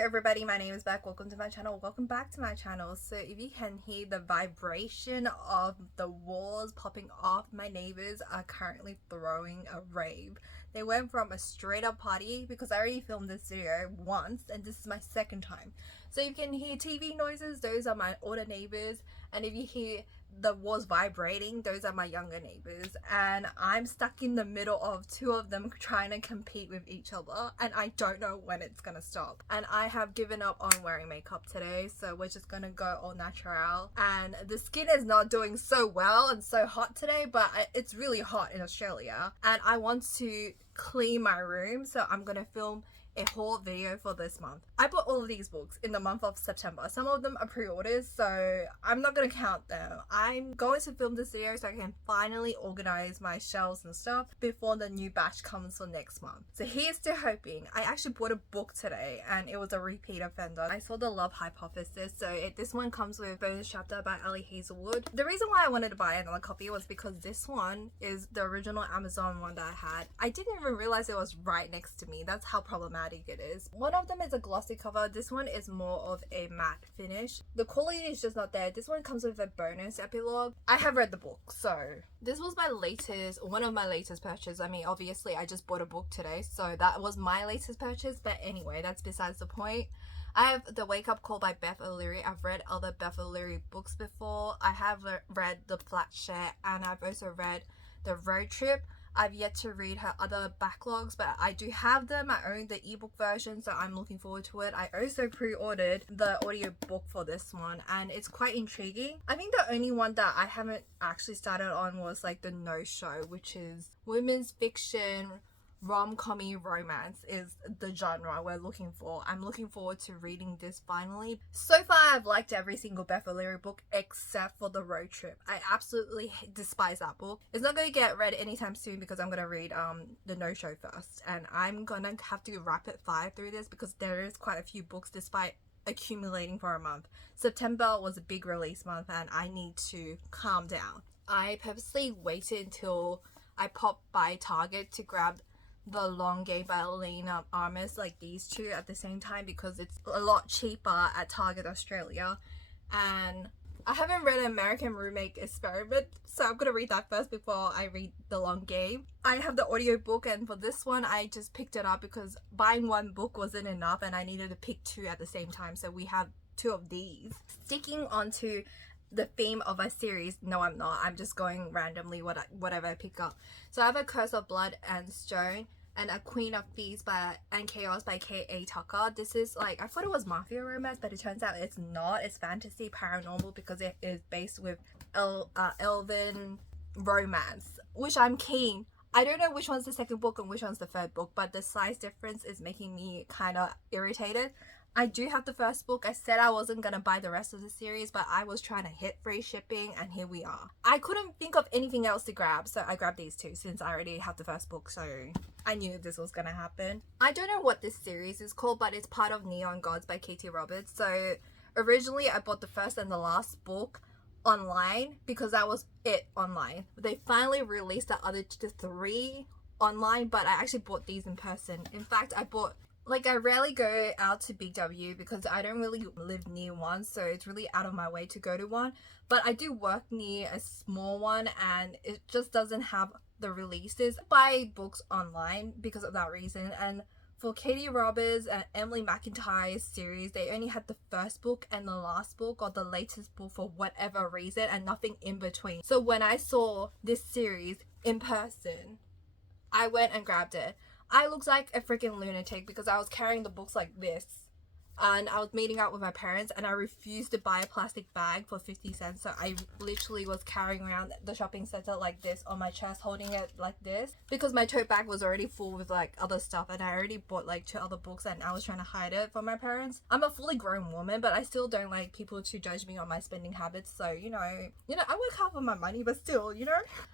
everybody, my name is Beck. Welcome to my channel. Welcome back to my channel. So if you can hear the vibration of the walls popping off, my neighbors are currently throwing a rave. They went from a straight up party because I already filmed this video once and this is my second time. So you can hear TV noises, those are my older neighbors, and if you hear the walls vibrating, those are my younger neighbors, and I'm stuck in the middle of two of them trying to compete with each other, and I don't know when it's gonna stop. And I have given up on wearing makeup today, so we're just gonna go all natural. And the skin is not doing so well and so hot today, but it's really hot in Australia and I want to clean my room, so I'm gonna film a whole video for this month. I bought all of these books in the month of September. Some of them are pre-orders, so I'm not gonna count them. I'm going to film this video so I can finally organize my shelves and stuff before the new batch comes for next month. So here's to hoping. I actually bought a book today and it was a repeat offender. I saw The Love Hypothesis, so this one comes with bonus chapter by Ali Hazelwood. The reason why I wanted to buy another copy was because this one is the original Amazon one that I had. I didn't even realize it was right next to me. That's how problematic it is. One of them is a glossy cover. This one is more of a matte finish. The quality is just not there. This one comes with a bonus epilogue. I have read the book, so this was one of my latest purchases. I mean, obviously I just bought a book today, so that was my latest purchase, but anyway, that's besides the point. I have The Wake Up Call by Beth O'Leary. I've read other Beth O'Leary books before. I have read The Flat Share, and I've also read The Road Trip. I've yet to read her other backlogs, but I do have them. I own the ebook version, so I'm looking forward to it. I also pre-ordered the audiobook for this one, and it's quite intriguing. I think the only one that I haven't actually started on was like The No Show, which is women's fiction, rom-commy romance is the genre we're looking for. I'm looking forward to reading this finally. So far I've liked every single Beth O'Leary book except for The Road Trip. I absolutely despise that book. It's not going to get read anytime soon because I'm going to read The No Show first, and I'm going to have to rapid fire through this because there is quite a few books despite accumulating for a month. September was a big release month and I need to calm down. I purposely waited until I popped by Target to grab The Long Game by Elena Armas, like these two at the same time, because it's a lot cheaper at Target Australia. And I haven't read American Roommate Experiment, so I'm gonna read that first before I read The Long Game. I have the audiobook, and for this one I just picked it up because buying one book wasn't enough and I needed to pick two at the same time, so we have two of these. Sticking onto the theme of a series, no I'm not, I'm just going randomly whatever I pick up. So I have A Curse of Blood and Stone and A Queen of Thieves and Chaos by K.A. Tucker. This is like, I thought it was mafia romance, but it turns out it's not. It's fantasy paranormal because it is based with elven romance, which I'm keen. I don't know which one's the second book and which one's the third book, but the size difference is making me kind of irritated. I do have the first book. I said I wasn't gonna buy the rest of the series, but I was trying to hit free shipping and here we are. I couldn't think of anything else to grab, so I grabbed these two since I already have the first book, so I knew this was gonna happen. I don't know what this series is called, but it's part of Neon Gods by Katie Roberts. So originally I bought the first and the last book online because that was it online. They finally released the other three online, but I actually bought these in person. In fact, I rarely go out to Big W because I don't really live near one, so it's really out of my way to go to one. But I do work near a small one and it just doesn't have the releases. I buy books online because of that reason. And for Katie Roberts and Emily McIntyre's series, they only had the first book and the last book or the latest book for whatever reason and nothing in between. So when I saw this series in person, I went and grabbed it. I looked like a freaking lunatic because I was carrying the books like this and I was meeting out with my parents and I refused to buy a plastic bag for 50 cents, so I literally was carrying around the shopping center like this on my chest, holding it like this because my tote bag was already full with like other stuff and I already bought like 2 other books and I was trying to hide it from my parents. I'm a fully grown woman, but I still don't like people to judge me on my spending habits, so you know I work hard for my money, but still,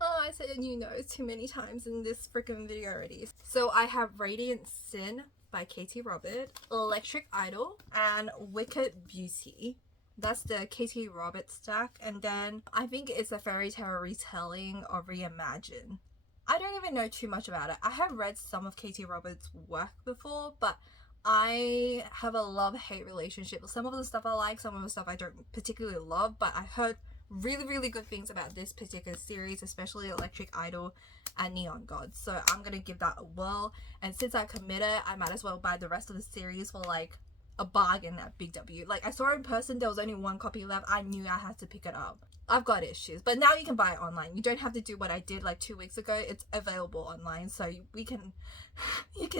oh, I said too many times in this freaking video already. So I have Radiant Sin by Katie Roberts, Electric Idol, and Wicked Beauty. That's the Katie Roberts stack. And then I think it's a fairy tale retelling or reimagined. I don't even know too much about it. I have read some of Katie Roberts' work before, but I have a love-hate relationship. Some of the stuff I like, some of the stuff I don't particularly love, but I heard really good things about this particular series, especially Electric Idol and Neon Gods. So I'm gonna give that a whirl. And since I committed, I might as well buy the rest of the series for like a bargain at Big W. Like, I saw it in person, there was only one copy left. I knew I had to pick it up. I've got issues, but now you can buy it online. You don't have to do what I did like 2 weeks ago. It's available online, so you can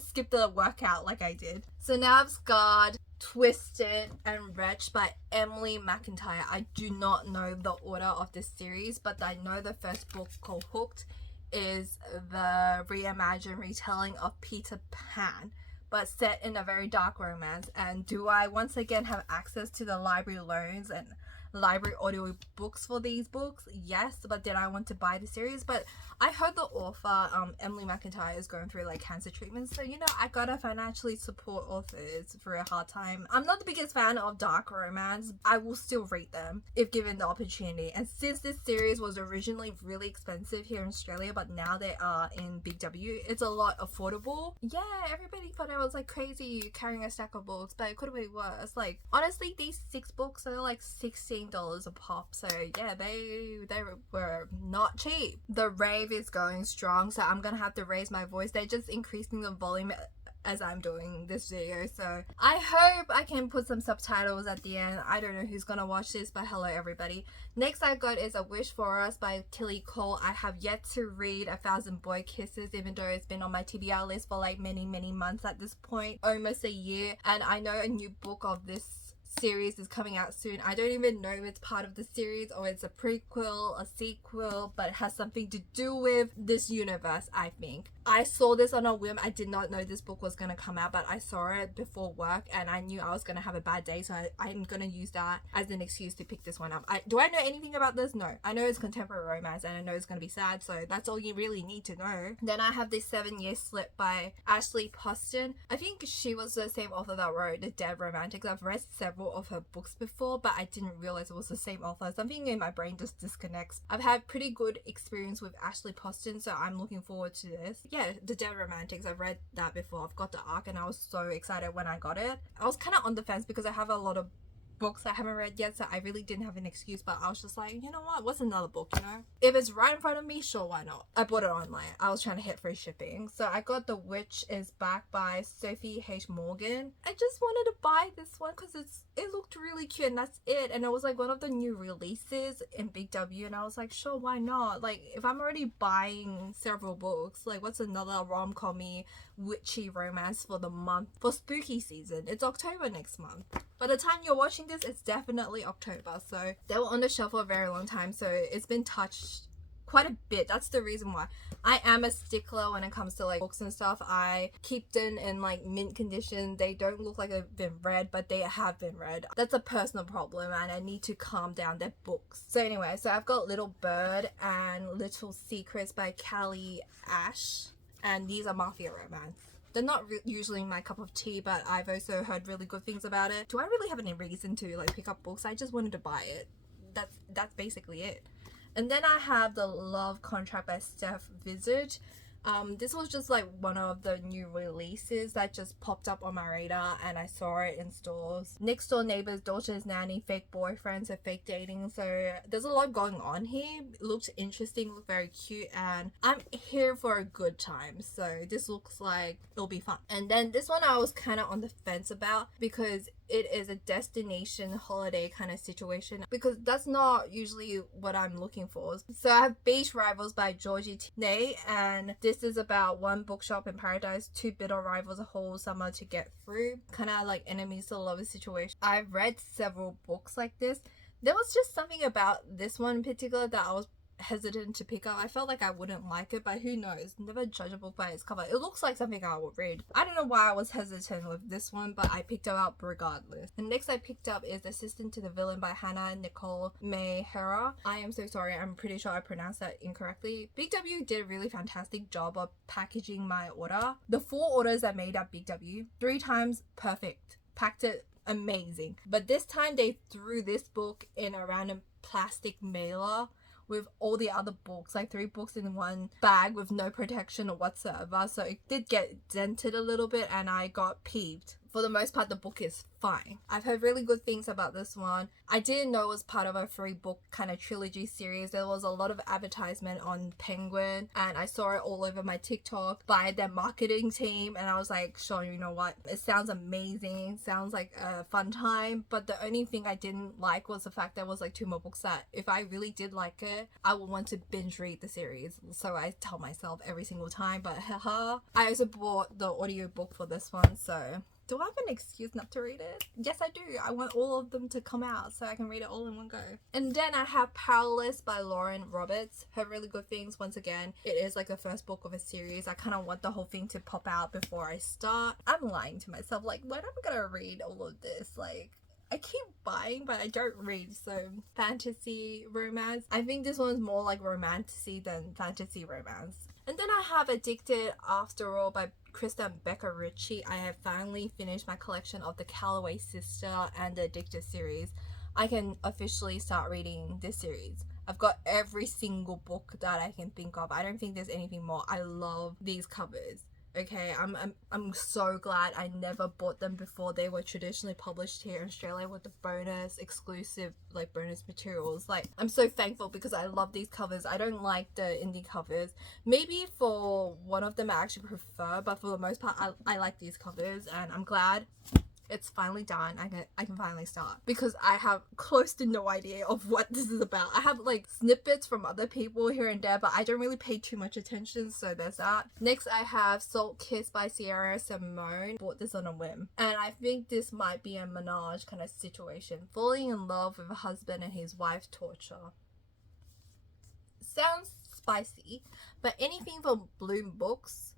skip the workout like I did. So now I've got Twisted and Wretched by Emily McIntyre. I do not know the order of this series, but I know the first book, called Hooked, is the reimagined retelling of Peter Pan, but set in a very dark romance. And do I once again have access to the library loans and library audio books for these books? Yes, but did I want to buy the series? But I heard the author, Emily McIntyre, is going through like cancer treatment, so you know, I gotta financially support authors for a hard time. I'm not the biggest fan of dark romance. I will still read them if given the opportunity. And since this series was originally really expensive here in Australia, but now they are in Big W, it's a lot affordable. Yeah, everybody thought I was like crazy carrying a stack of books, but it could have been worse. Like, honestly, these 6 books are like $16 a pop, so yeah, they were not cheap. The rave is going strong, so I'm gonna have to raise my voice. They're just increasing the volume as I'm doing this video, so I hope I can put some subtitles at the end. I don't know who's gonna watch this, but hello everybody. Next I got is A Wish for Us by Tilly Cole. I have yet to read A Thousand Boy Kisses, even though it's been on my TBR list for like many months at this point, almost a year, and I know a new book of this series is coming out soon. I don't even know if it's part of the series or it's a prequel, a sequel, but it has something to do with this universe, I think. I saw this on a whim. I did not know this book was going to come out, but I saw it before work and I knew I was going to have a bad day, so I'm going to use that as an excuse to pick this one up. Do I know anything about this? No. I know it's contemporary romance and I know it's going to be sad, so that's all you really need to know. Then I have this 7-Year Slip by Ashley Poston. I think she was the same author that wrote The Dead Romantics. I've read several of her books before, but I didn't realize it was the same author. Something in my brain just disconnects. I've had pretty good experience with Ashley Poston, so I'm looking forward to this. Yeah, The Dead Romantics, I've read that before. I've got the arc and I was so excited when I got it. I was kind of on the fence because I have a lot of books I haven't read yet, so I really didn't have an excuse, but I was just like, you know what, what's another book, you know? If it's right in front of me, sure, why not? I bought it online. I was trying to hit free shipping. So I got The Witch is Back by Sophie H. Morgan. I just wanted to buy this one because it looked really cute and that's it. And it was like one of the new releases in Big W and I was like, sure, why not? Like, if I'm already buying several books, like what's another rom-com-y witchy romance for the month for spooky season? It's October next month. By the time you're watching this, it's definitely October, so they were on the shelf for a very long time, so it's been touched quite a bit. That's the reason why I am a stickler when it comes to like books and stuff. I keep them in like mint condition. They don't look like they've been read, but they have been read. That's a personal problem and I need to calm down their books. So anyway, so I've got Little Bird and Little Secrets by Callie Ash, and these are mafia romance. They're not usually my cup of tea, but I've also heard really good things about it. Do I really have any reason to like pick up books? I just wanted to buy it. That's basically it. And then I have The Love Contract by Steph Vizard. This was just like one of the new releases that just popped up on my radar and I saw it in stores. Next Door Neighbor's Daughter's Nanny, Fake Boyfriends, and Fake Dating. So there's a lot going on here. It looks interesting, looked very cute, and I'm here for a good time. So this looks like it'll be fun. And then this one I was kind of on the fence about because it is a destination holiday kind of situation, because that's not usually what I'm looking for. So I have Beach Rivals by Georgie Tinay, and this is about one bookshop in paradise, two bitter rivals a whole summer to get through, kind of like enemies to lovers situation. I've read several books like this. There was just something about this one in particular that I was hesitant to pick up. I felt like I wouldn't like it, but who knows? Never judge a book by its cover. It looks like something I would read. I don't know why I was hesitant with this one, but I picked it up regardless. And next I picked up is Assistant to the Villain by Hannah Nicole May Hera. I am so sorry, I'm pretty sure I pronounced that incorrectly. Big W did a really fantastic job of packaging my order. The 4 orders I made at Big W, 3 times perfect. Packed it amazing. But this time they threw this book in a random plastic mailer with all the other books, like 3 books in one bag with no protection or whatsoever. So it did get dented a little bit and I got peeved for the most part, the book is fine. I've heard really good things about this one. I didn't know it was part of a 3-book kind of trilogy series. There was a lot of advertisement on Penguin, and I saw it all over my TikTok by their marketing team, and I was like, sure, you know what? It sounds amazing. Sounds like a fun time. But the only thing I didn't like was the fact there was like 2 more books that if I really did like it, I would want to binge read the series. So I tell myself every single time, but haha. I also bought the audiobook for this one, so do I have an excuse not to read it? Yes, I do. I want all of them to come out so I can read it all in one go. And then I have Powerless by Lauren Roberts. Heard really good things. Once again, it is like the first book of a series. I kind of want the whole thing to pop out before I start. I'm lying to myself. Like, when am I gonna read all of this? Like, I keep buying, but I don't read. So fantasy romance. I think this one's more like romantasy than fantasy romance. And then I have Addicted After All by Krista and Becca Ritchie. I have finally finished my collection of the Calloway Sister and the Addicted series. I can officially start reading this series. I've got every single book that I can think of. I don't think there's anything more. I love these covers. Okay, I'm so glad I never bought them before. They were traditionally published here in Australia with the bonus exclusive like bonus materials. Like, I'm so thankful because I love these covers. I don't like the indie covers. Maybe for one of them I actually prefer, but for the most part I like these covers, and I'm glad it's finally done. I can finally start because I have close to no idea of what this is about. I have like snippets from other people here and there, but I don't really pay too much attention, so there's that. Next I have Salt Kiss by Sierra Simone. Bought this on a whim, and I think this might be a menage kind of situation. Falling in love with a husband and his wife torture. Sounds spicy, but anything from Bloom Books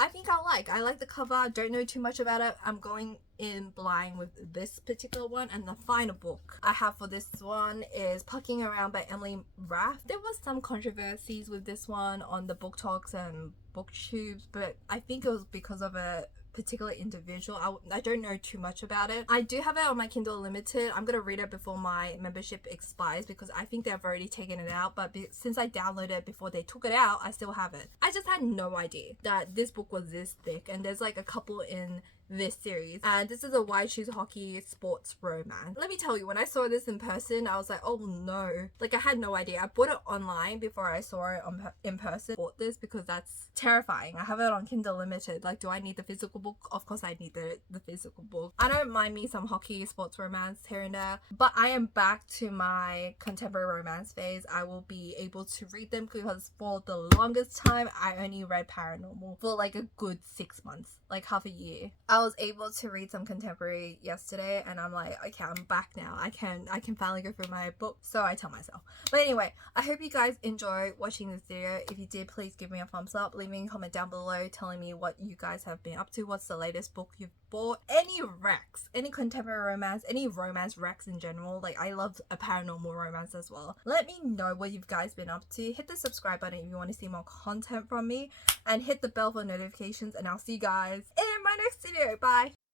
I think I like the cover. I don't know too much about it. I'm going in blind with this particular one. And the final book I have for this one is Pucking Around by Emily Rath. There was some controversies with this one on the book talks and booktubes, but I think it was because of a particular individual. I don't know too much about it. I do have it on my Kindle Unlimited. I'm gonna read it before my membership expires because I think they've already taken it out, but since I downloaded it before they took it out, I still have it. I just had no idea that this book was this thick, and there's like a couple in this series, and this is a White Shoes Hockey sports romance. Let me tell you, when I saw this in person, I was like, oh no, like I had no idea. I bought it online before I saw it in person. Bought this because that's terrifying. I have it on Kindle Limited. Like, do I need the physical book? Of course I need the physical book. I don't mind me some hockey sports romance here and there, but I am back to my contemporary romance phase. I will be able to read them because for the longest time I only read paranormal for like a good 6 months, like half a year. I was able to read some contemporary yesterday, and I'm like, okay, I'm back now. I can finally go through my book, so I tell myself. But anyway, I hope you guys enjoy watching this video. If you did, please give me a thumbs up. Leave me a comment down below telling me what you guys have been up to. What's the latest book you've bought? Any recs, any contemporary romance, any romance recs in general. Like, I love a paranormal romance as well. Let me know what you guys been up to. Hit the subscribe button if you want to see more content from me, and hit the bell for notifications, and I'll see you guys in my next video. Bye.